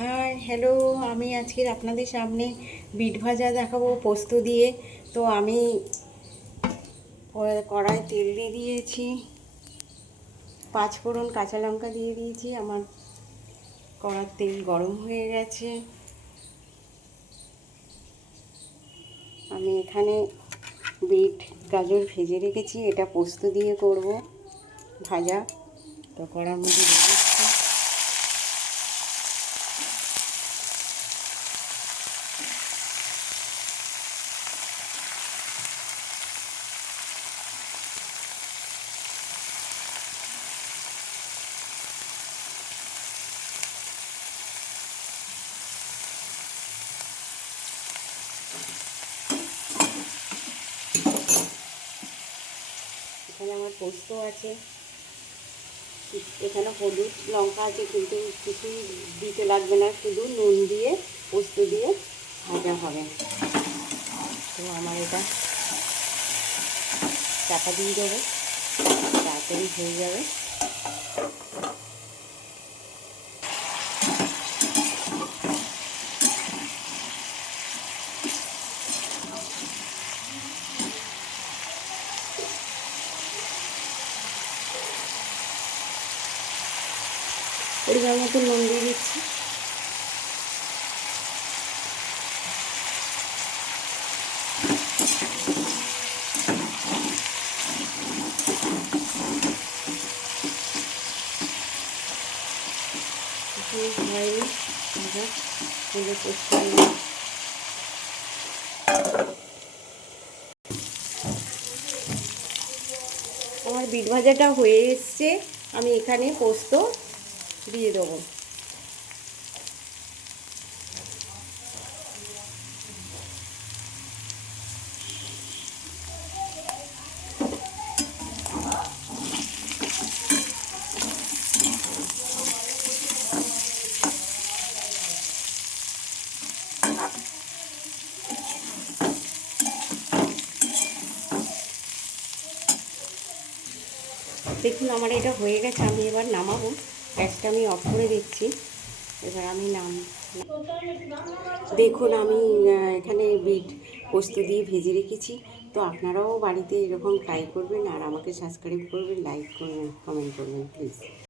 Hi hello, আমি আজকের আপনাদের সামনে বিট ভাজা দেখাবো পোস্ত দিয়ে। তো আমি কড়ায় তেল দিয়ে দিয়েছি, 5 ফোড়ন কাঁচা লঙ্কা দিয়ে দিয়েছি। আমার কড়ার তেল গরম হয়ে গেছে। আমি এখানে বিট গাজর ভেজে রেখেছি, এটা পোস্ত দিয়ে করব ভাজা। তো কড়ার মধ্যে দিয়ে দিচ্ছি। এখানে আমার পোস্ত আছে, এখানে হলুদ লঙ্কা আছে, কিন্তু কিছুই দিতে লাগবে না, শুধু নুন দিয়ে পোস্ত দিয়ে ভাজা হবে। তো আমার এটা চাপা দিয়ে দেবো, তাড়াতাড়ি হয়ে যাবে। পরিমাণ মতো নুন দিয়ে দিচ্ছি। হয়নি ভাজা, তুলে পোস্ত আমার বিট ভাজাটা হয়ে এসছে। আমি এখানে পোস্ত দিয়ে দেবো। দেখুন আমার এটা হয়ে গেছে, আমি এবার নামাবো। গ্যাসটা আমি অফ করে দিচ্ছি। এবার আমি দেখুন আমি এখানে বিট পোস্ত দিয়ে ভেজে রেখেছি। তো আপনারাও বাড়িতে এরকম ট্রাই করবেন, আর আমাকে সাবস্ক্রাইব করবেন, লাইক করবেন, কমেন্ট করবেন প্লিজ।